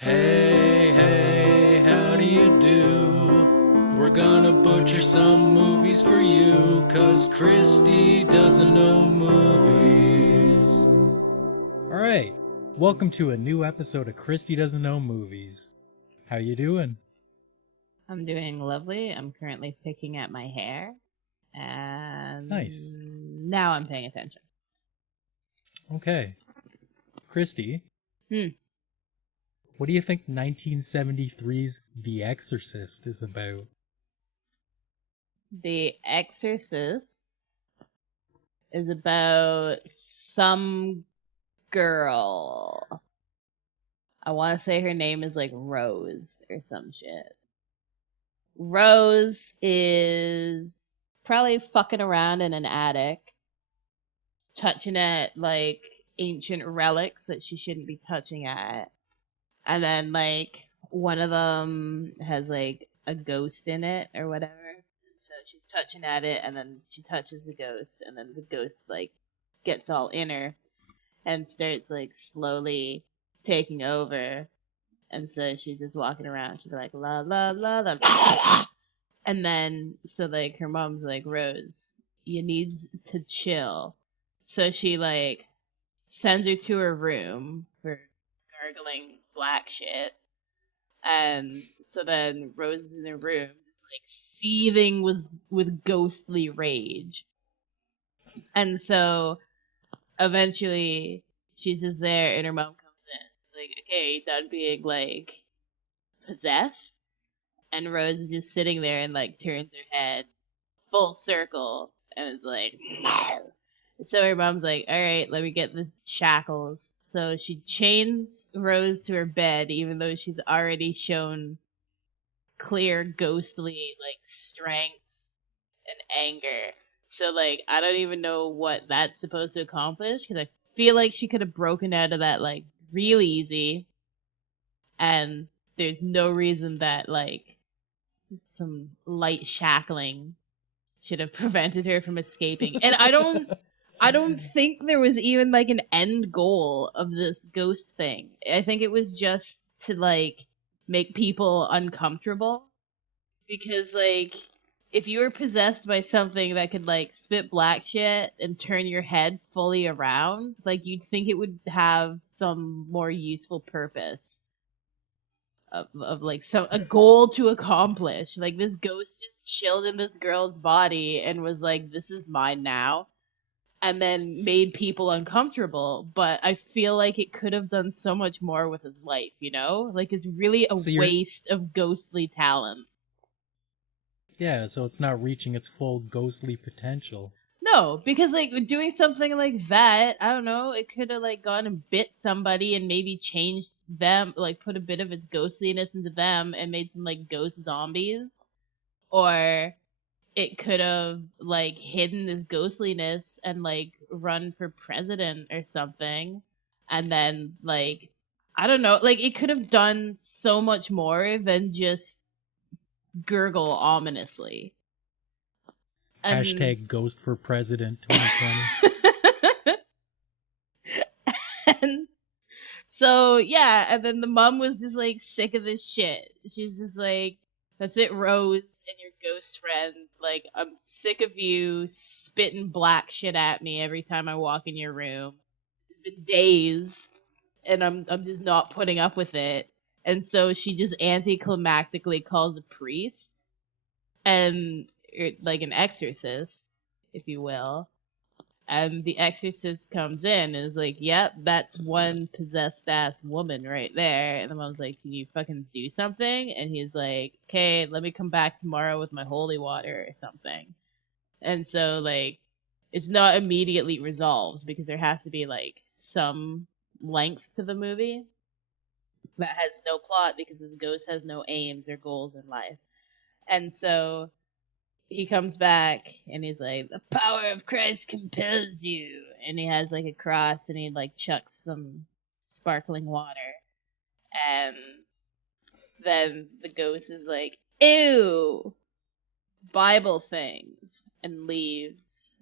Hey, hey, how do you do? We're gonna butcher some movies for you, 'cause Kristy doesn't know movies. Alright, welcome to a new episode of Kristy Doesn't Know Movies. How you doing? I'm doing lovely. I'm currently picking at my hair. And Nice. now I'm paying attention. Okay. Kristy, what do you think 1973's The Exorcist is about? The Exorcist is about some girl. I want to say her name is like Rose or some shit. Rose is probably fucking around in an attic, touching at like ancient relics that she shouldn't be touching at. And then like one of them has like a ghost in it or whatever. So she's touching at it, and then she touches the ghost, and then the ghost like gets all in her and starts like slowly taking over. And so she's just walking around. She'd be like la la la la, and then so like her mom's like, Rose, you need to chill. So she like sends her to her room for gargling black shit. And so then Rose is in her room, just like seething with ghostly rage. And so eventually she's just there and her mom comes in. She's like, okay, done being like possessed. And Rose is just sitting there and like turns her head full circle and is like, no. So her mom's like, all right, let me get the shackles. So she chains Rose to her bed, even though she's already shown clear ghostly like strength and anger. So like I don't even know what that's supposed to accomplish, because I feel like she could have broken out of that like real easy, and there's no reason that like some light shackling should have prevented her from escaping. And I don't think there was even like an end goal of this ghost thing. I think it was just to like make people uncomfortable, because like if you were possessed by something that could like spit black shit and turn your head fully around, like you'd think it would have some more useful purpose of like a goal to accomplish. Like this ghost just chilled in this girl's body and was like, this is mine now, and then made people uncomfortable. But I feel like it could have done so much more with his life, you know? Like it's really a So waste of ghostly talent. Yeah, so it's not reaching its full ghostly potential. No, because like doing something like that, I don't know, it could have like gone and bit somebody and maybe changed them, like put a bit of its ghostliness into them and made some like ghost zombies. Or it could have like hidden this ghostliness and like run for president or something. And then like I don't know, like it could have done so much more than just gurgle ominously. And Hashtag Ghost for President 2020. and so yeah, and then the mom was just like sick of this shit. She's just like, that's it, Rose and your ghost friend. Like, I'm sick of you spitting black shit at me every time I walk in your room. It's been days, and I'm just not putting up with it. And so she just anticlimactically calls a priest and like an exorcist, if you will. And the exorcist comes in and is like, yep, that's one possessed ass woman right there. And the mom's like, can you fucking do something? And he's like, okay, let me come back tomorrow with my holy water or something. And so like it's not immediately resolved, because there has to be like some length to the movie that has no plot, because this ghost has no aims or goals in life. And so he comes back and he's like, the power of Christ compels you. And he has like a cross and he like chucks some sparkling water. And then the ghost is like, ew, Bible things, and leaves.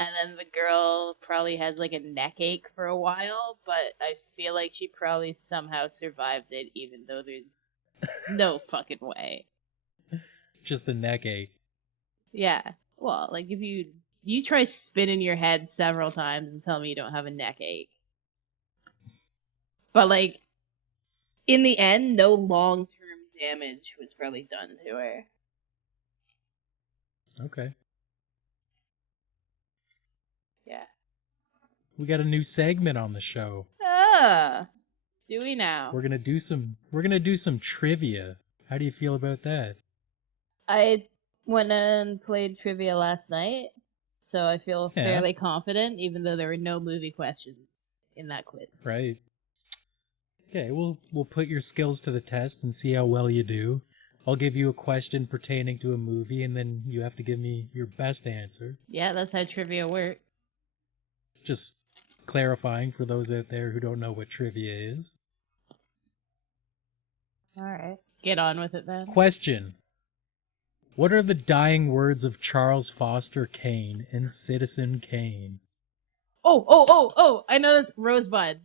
And then the girl probably has like a neck ache for a while, but I feel like she probably somehow survived it, even though there's no fucking way. Just a neck ache. Yeah. Well, like if you try spinning your head several times and tell me you don't have a neck ache. But like in the end, no long-term damage was probably done to her. Okay. Yeah. We got a new segment on the show. Do we now? We're gonna do some trivia. How do you feel about that? I went and played trivia last night, so I feel Yeah. fairly confident, even though there were no movie questions in that quiz. Right. Okay, we'll put your skills to the test and see how well you do. I'll give you a question pertaining to a movie, and then you have to give me your best answer. Yeah, that's how trivia works. Just clarifying for those out there who don't know what trivia is. Alright. Get on with it then. Question. What are the dying words of Charles Foster Kane in Citizen Kane? Oh! I know that's Rosebud.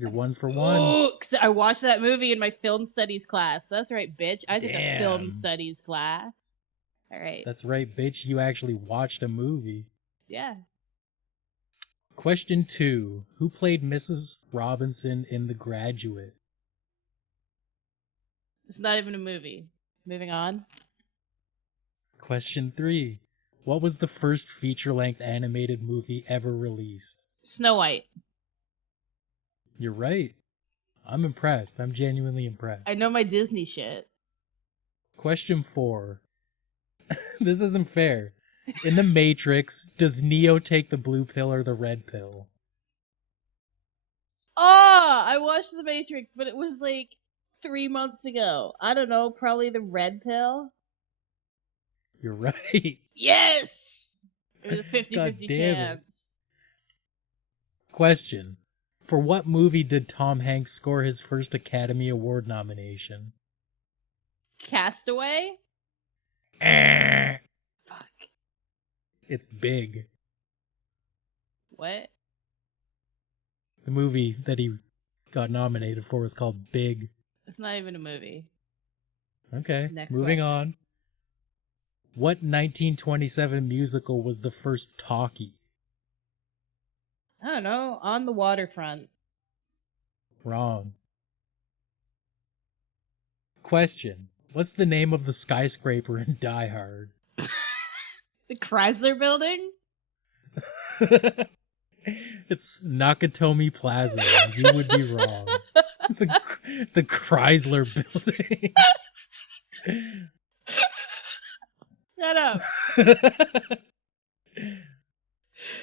You're 1 for 1. Oh, 'cause I watched that movie in my film studies class. That's right, bitch. I took a film Damn. studies class. Alright. That's right, bitch. You actually watched a movie. Yeah. Question 2. Who played Mrs. Robinson in The Graduate? It's not even a movie. Moving on. Question 3. What was the first feature-length animated movie ever released? Snow White. You're right. I'm impressed. I'm genuinely impressed. I know my Disney shit. Question 4. This isn't fair. In The Matrix, does Neo take the blue pill or the red pill? Oh, I watched The Matrix, but it was like 3 months ago. I don't know, probably the red pill. You're right. Yes! It was a 50-50 God damn it. chance. Question. For what movie did Tom Hanks score his first Academy Award nomination? Castaway? Fuck. It's Big. What? The movie that he got nominated for was called Big. It's not even a movie. Okay, Next moving question. on. What 1927 musical was the first talkie? I don't know. On the Waterfront. Wrong. Question. What's the name of the skyscraper in Die Hard? The Chrysler Building? It's Nakatomi Plaza. You would be wrong. The Chrysler Building. Shut up.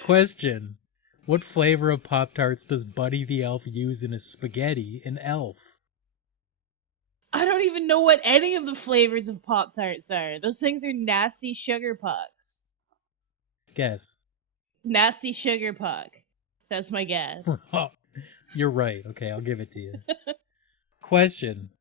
Question. What flavor of Pop-Tarts does Buddy the Elf use in his spaghetti in Elf? I don't even know what any of the flavors of Pop-Tarts are. Those things are nasty sugar pucks. Guess. Nasty sugar puck. That's my guess. Oh, you're right. Okay, I'll give it to you. Question.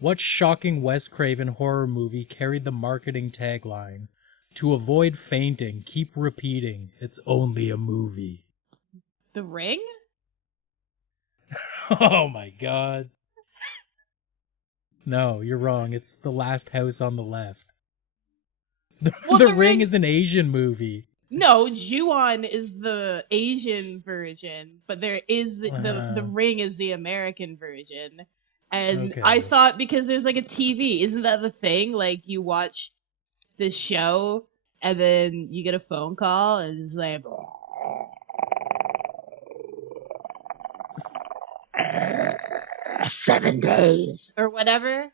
What shocking Wes Craven horror movie carried the marketing tagline, "To avoid fainting, keep repeating, it's only a movie"? The Ring? Oh my god. No, you're wrong. It's The Last House on the Left. Well, The The Ring Ring- is an Asian movie. No, Ju-on is the Asian version, but there is the Ring is the American version. And Okay. I thought because there's like a TV, isn't that the thing? Like you watch this show and then you get a phone call and it's like 7 days or whatever.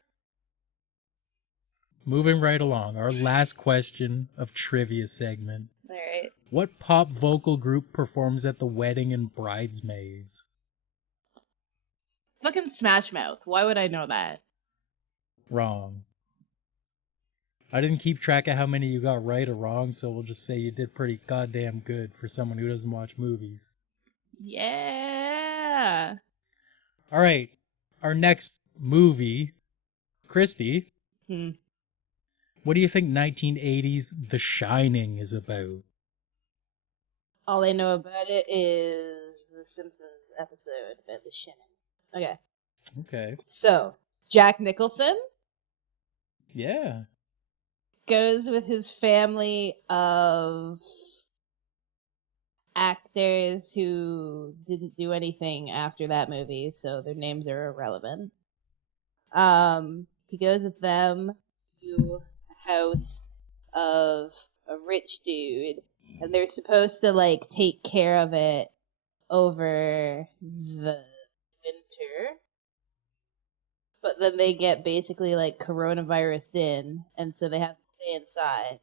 Moving right along, our last question of trivia segment. All right. What pop vocal group performs at the wedding in Bridesmaids? Fucking Smash Mouth. Why would I know that? Wrong. I didn't keep track of how many you got right or wrong, so we'll just say you did pretty goddamn good for someone who doesn't watch movies. Yeah. All right, our next movie, Kristy, What do you think 1980s The Shining is about? All I know about it is the Simpsons episode about the Shannon. Okay. Okay. So, Jack Nicholson Yeah. goes with his family of actors who didn't do anything after that movie, so their names are irrelevant. He goes with them to a house of a rich dude, and they're supposed to like take care of it over the winter. But then they get basically like coronavirus in, and so they have to stay inside.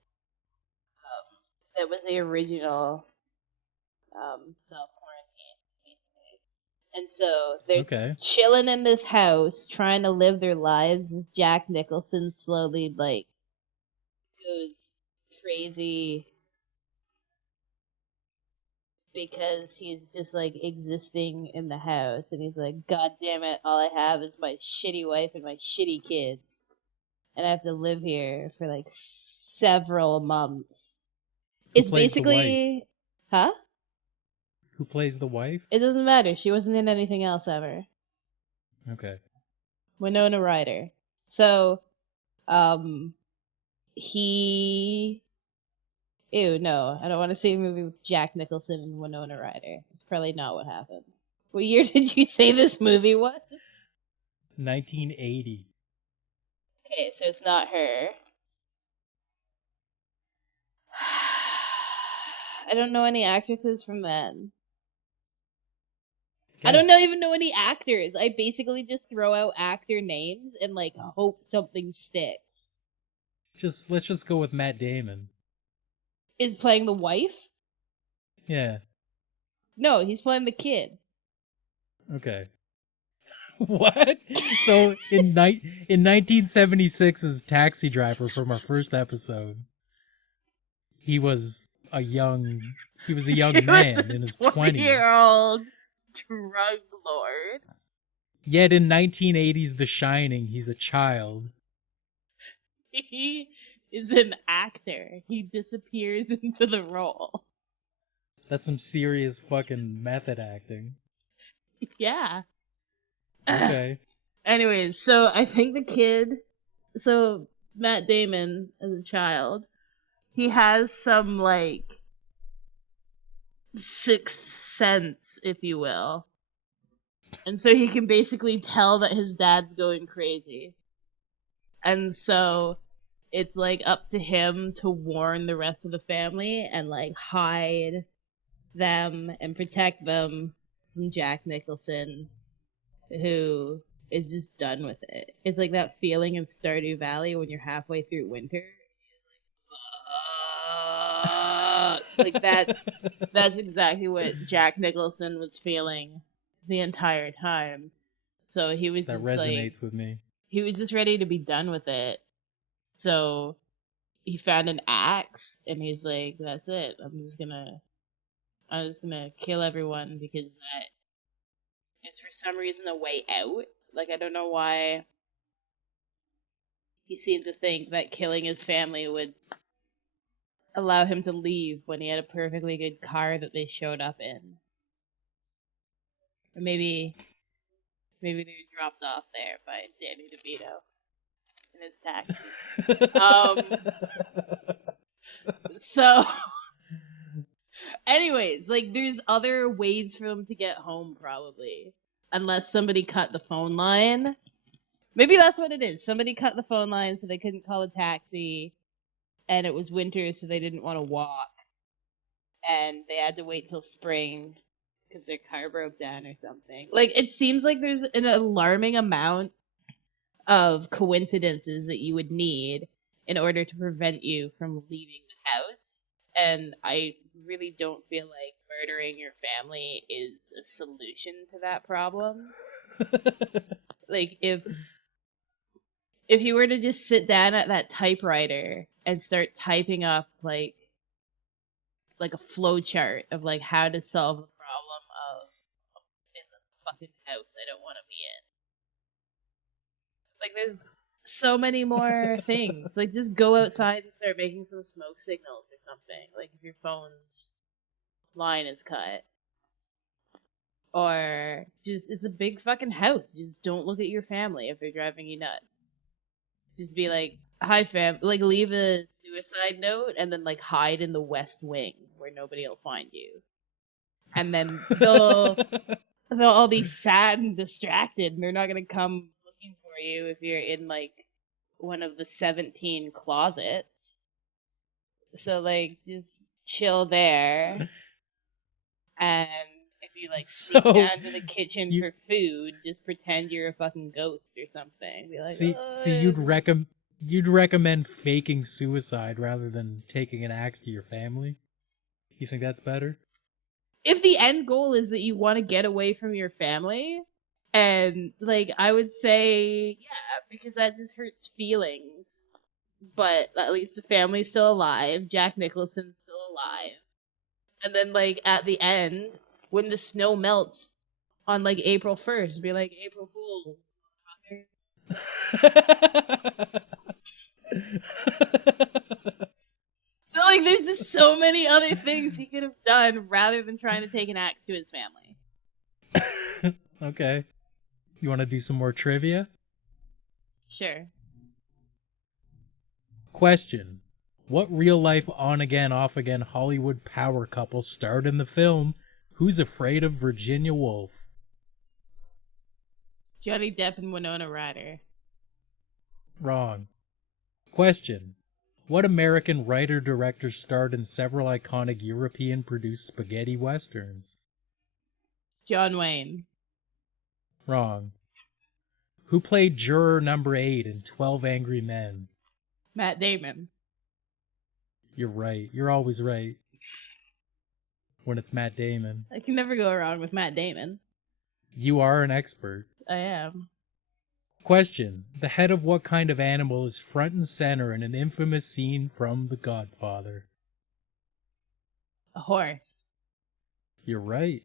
That was the original self quarantine, basically. And so they're Okay. chilling in this house, trying to live their lives as Jack Nicholson slowly like goes crazy because he's just like existing in the house, and he's like, God damn it, all I have is my shitty wife and my shitty kids, and I have to live here for like several months. Who It's plays the wife? basically, huh? Who plays the wife? It doesn't matter. She wasn't in anything else ever. Okay. Winona Ryder. So, he. Ew, no. I don't want to see a movie with Jack Nicholson and Winona Ryder. It's probably not what happened. What year did you say this movie was? 1980. Okay, so it's not her. I don't know any actresses from then. I don't even know any actors. I basically just throw out actor names and like hope something sticks. Let's just go with Matt Damon. Is playing the wife? Yeah. No, he's playing the kid. Okay. What? So in 1976's Taxi Driver from our first episode, he was a young man in his 20s. 20-year-old drug lord. Yet in 1980's The Shining, he's a child. He is an actor. He disappears into the role. That's some serious fucking method acting. Yeah. Okay. Anyways, so I think the kid, so Matt Damon as a child, he has some like sixth sense, if you will. And so he can basically tell that his dad's going crazy. And so it's like up to him to warn the rest of the family and like hide them and protect them from Jack Nicholson, who is just done with it. It's like that feeling in Stardew Valley when you're halfway through winter. Like that's exactly what Jack Nicholson was feeling the entire time. So he was That just resonates like with me. he was just ready to be done with it. So he found an axe and he's like, that's it. I'm just gonna kill everyone because that is for some reason a way out. Like I don't know why he seemed to think that killing his family would allow him to leave when he had a perfectly good car that they showed up in. Or maybe they were dropped off there by Danny DeVito in his taxi. So anyways, like there's other ways for them to get home probably. Unless somebody cut the phone line. Maybe that's what it is. Somebody cut the phone line so they couldn't call a taxi, and it was winter so they didn't want to walk, and they had to wait till spring because their car broke down or something. Like it seems like there's an alarming amount of coincidences that you would need in order to prevent you from leaving the house, and I really don't feel like murdering your family is a solution to that problem. Like if you were to just sit down at that typewriter and start typing up like a flow chart of like how to solve the problem of in the fucking house I don't want to be in. Like so many more things. Like, just go outside and start making some smoke signals or something. Like, if your phone's line is cut. Or just, it's a big fucking house. Just don't look at your family if they're driving you nuts. Just be like, hi fam, like leave a suicide note and then like hide in the West Wing where nobody will find you. And then they'll all be sad and distracted and they're not gonna come looking for you if you're in like one of the 17 closets. So like just chill there. And if you like sneak down to the kitchen for food, just pretend you're a fucking ghost or something. Be like, see, you'd recommend faking suicide rather than taking an axe to your family? You think that's better? If the end goal is that you want to get away from your family, and like I would say, yeah, because that just hurts feelings. But at least the family's still alive. Jack Nicholson's still alive. And then like at the end, when the snow melts on like April 1st, be like April Fools. So like there's just so many other things he could have done rather than trying to take an axe to his family. Okay. You want to do some more trivia? Sure. Question. What real-life on-again, off-again Hollywood power couple starred in the film Who's Afraid of Virginia Woolf? Johnny Depp and Winona Ryder. Wrong. Question. What American writer-director starred in several iconic European-produced spaghetti westerns? John Wayne. Wrong. Who played juror number 8 in 12 Angry Men? Matt Damon. You're right. You're always right. When it's Matt Damon. I can never go wrong with Matt Damon. You are an expert. I am. Question. The head of what kind of animal is front and center in an infamous scene from The Godfather? A horse. You're right.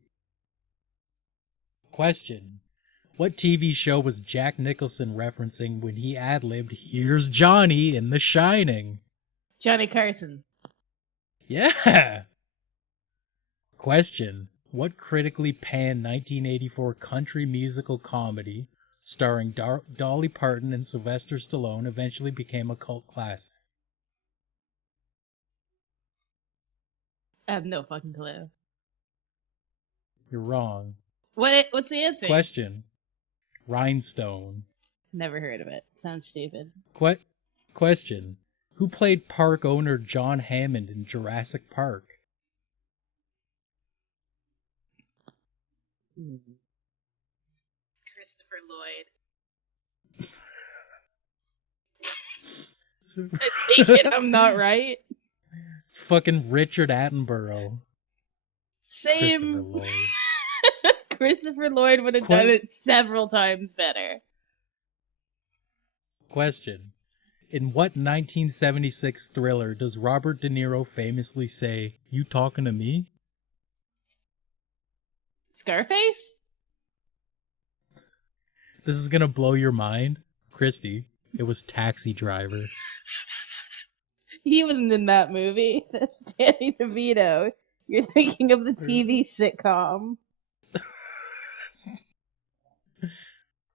Question. What TV show was Jack Nicholson referencing when he ad-libbed "Here's Johnny" in The Shining? Johnny Carson. Yeah! Question. What critically panned 1984 country musical comedy starring Dolly Parton and Sylvester Stallone eventually became a cult classic? I have no fucking clue. You're wrong. What's the answer? Question. Rhinestone. Never heard of it. Sounds stupid. Question. Who played park owner John Hammond in Jurassic Park? Christopher Lloyd. It's I take it I'm not right. fucking Richard Attenborough. Same. Christopher Lloyd. Christopher Lloyd would have done it several times better. Question. In what 1976 thriller does Robert De Niro famously say, "You talking to me"? Scarface? This is gonna blow your mind. Kristy, it was Taxi Driver. He wasn't in that movie. That's Danny DeVito. You're thinking of the TV sitcom.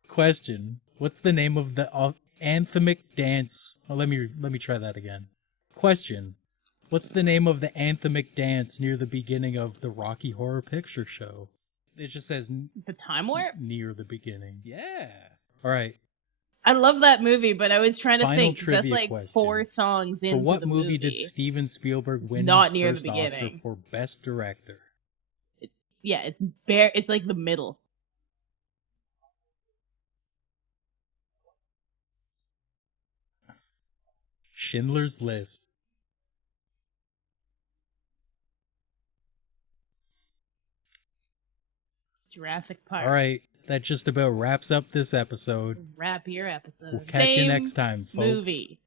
Question. What's the name of the anthemic dance? Oh, let me try that again. Question. What's the name of the anthemic dance near the beginning of the Rocky Horror Picture Show? It just says The Time Warp? near the beginning. Yeah. All right. I love that movie, but I was trying to Final think, 'cause that's trivia like question. 4 songs into For what the movie did Steven Spielberg win not his near the first Oscar beginning. for Best Director? Yeah, it's like the middle. Schindler's List. Jurassic Park. All right, that just about wraps up this episode. Wrap your episode. We'll catch you next time, folks. Movie.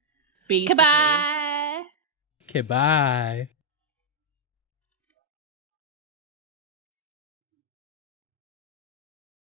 Basically. Goodbye. Okay, bye.